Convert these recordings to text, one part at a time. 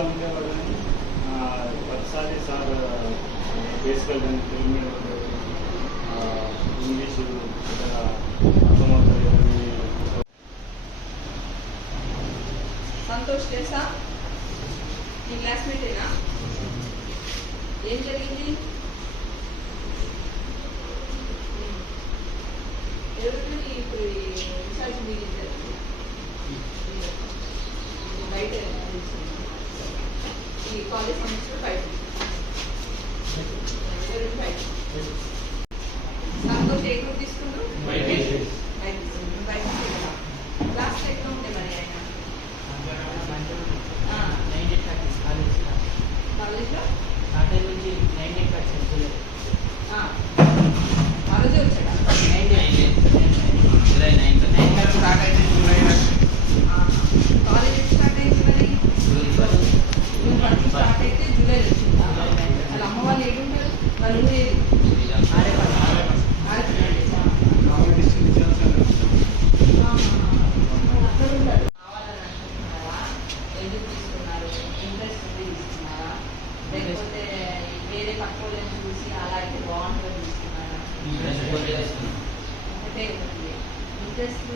సైలెంట్గా ఉండేవాడు కానీ సార్ బేసికల్ తెలుగు ఇంగ్లీషు అర్థమవుతుంది సంతోష్ తెలుసా? నీ క్లాస్మేటేనా? ఏం జరిగింది ఎవరికి ఇప్పుడు ఈ రీసెర్చ్ మీటింగ్ జరిగింది ఇది బయట తెలిసింది. ఈ కాలేజ్ బయట సంతోష్ ఏ గ్రూప్ తీసుకుంటూ ఇంట్రెస్ట్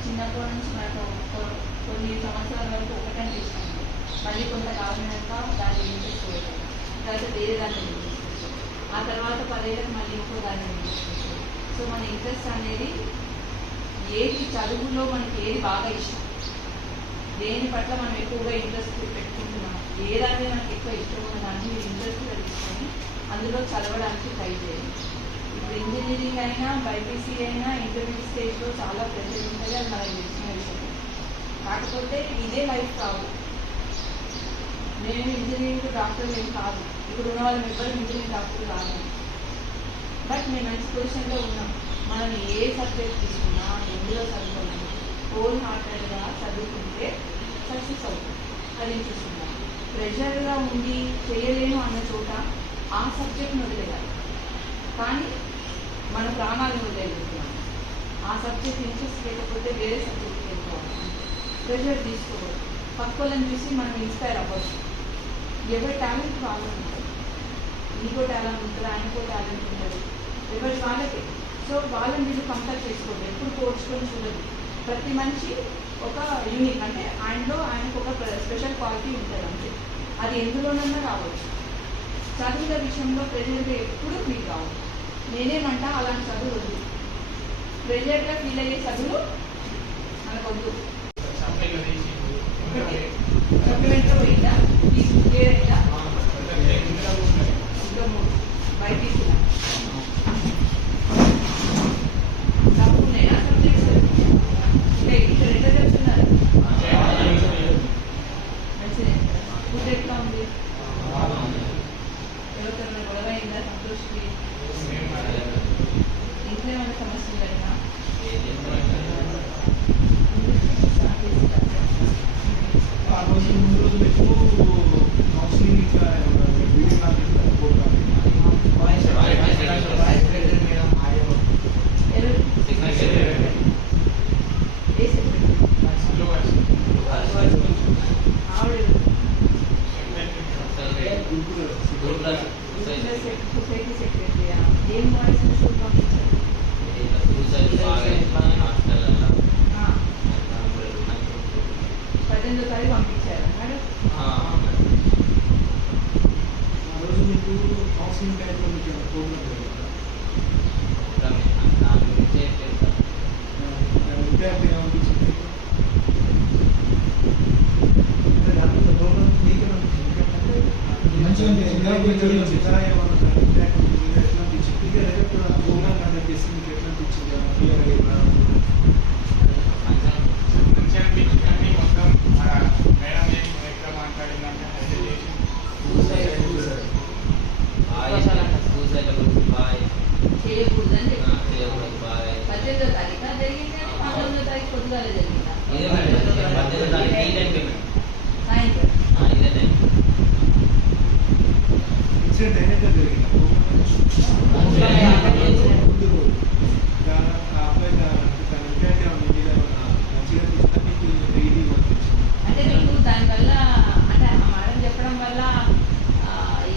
చిన్నప్పటి నుంచి మనకు కొన్ని సంవత్సరాల వరకు ఒకటే ఇష్టం మళ్ళీ కొంత కావాలన్నాక దాన్ని ఇంట్రెస్ట్ పోతుంది తర్వాత వేరే దాన్ని ఆ తర్వాత పదేళ్ళకి మళ్ళీ ఇంకో దాన్ని సో మన ఇంట్రెస్ట్ అనేది ఏది చదువులో మనకి ఏది బాగా ఇష్టం? దేని పట్ల మనం ఎక్కువగా ఇంట్రెస్ట్ పెట్టుకుంటున్నాం? ఏ దాని మీద మనకి ఎక్కువ ఇష్టం ఉన్న దాన్ని మీరు తెలుసుకొని అందులో చదవడానికి ట్రై చేయండి. ఇప్పుడు ఇంజనీరింగ్ అయినా బైపీసీ అయినా ఇంటర్మీడియట్ స్టేజ్లో చాలా ప్రెషర్ ఉంటుంది అది మనకి తెలిసిన విషయం. కాకపోతే ఇదే లైఫ్ కావు నేను ఇంజనీరింగ్ డాక్టర్ ఏం కాదు. ఇప్పుడు ఉన్న వాళ్ళని ఎవ్వరు ఇంజనీరింగ్ డాక్టర్ కాదు. బట్ మేము మంచి పొజిషన్లో ఉన్నాం. మనం ఏ సబ్జెక్ట్ తీసుకున్నా ఎందులో చదువుకున్నా. హోల్ హార్టెడ్గా చదువుకుంటే సక్సెస్ అవుతాం. అది చూసుకుందాం. ప్రెషర్గా ఉండి చేయలేను అన్న చోట ఆ సబ్జెక్ట్ని వదిలేయాలి కానీ మన ప్రాణాలను వదిలేస్తున్నాం ఆ సబ్జెక్ట్ ఇంట్రెస్ట్ లేకపోతే వేరే సబ్జెక్ట్కి వెళ్ళిపోవాలి. ప్రెషర్ తీసుకోకూడదు. పక్క వాళ్ళని చూసి మనం ఇన్స్పైర్ అవ్వచ్చు. ఎవరి టాలెంట్ వాళ్ళు ఉంటుంది నీకో టాలెంట్ ఉంటుంది ఆయనకో టాలెంట్ ఉంటుంది? ఎవరి వాళ్ళకి? సో వాళ్ళని మీరు కంపేర్ చేసుకోవద్దు. ఎప్పుడు పోల్చుకొని చూడదు. ప్రతి మనిషి ఒక యూనిక్ అంటే ఆయనలో ఆయనకు ఒక స్పెషల్ క్వాలిటీ ఉంటుంది అంతే. అది ఎందులోనన్నా రావచ్చు. చదువుల విషయంలో ప్రెజర్గా ఎప్పుడు ఫీల్ కావాలి నేనేమంటా అలాంటి చదువు వద్దు. ప్రెజర్గా ఫీల్ అయ్యే చదువు మనకొద్దు. పోయిందా get సొసైటీ సెక్రటరీయా ఏం వాయిస్ మెసేజ్ పంపించారు ఆ, పద్దెనిమిదో తారీఖు పంపించారు మేడం ఆ రోజు మీకు కౌన్సిలింగ్ టైంలో మీకు ఏమైనా ప్రోగ్రామ్ ఇట్లా మంచిగా అనిపించింది మొత్తం ఆ మేడం ఏం ఎట్లా యాక్సిడెంట్ ఏదైతే జరిగిందో. అంటే మీకు దానివల్ల అంటే ఆ చెప్పడం వల్ల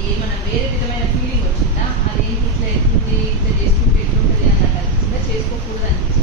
ఏమైనా వేరే విధమైన ఫీలింగ్ వచ్చిందా? అదేంటి ఇట్లా ఎట్లుంది ఇట్లా చేసుకుంటే ఎట్లుంటుంది అన్నట్టు అనిపిస్తుందా చేసుకోకూడదు అనిపిస్తుంది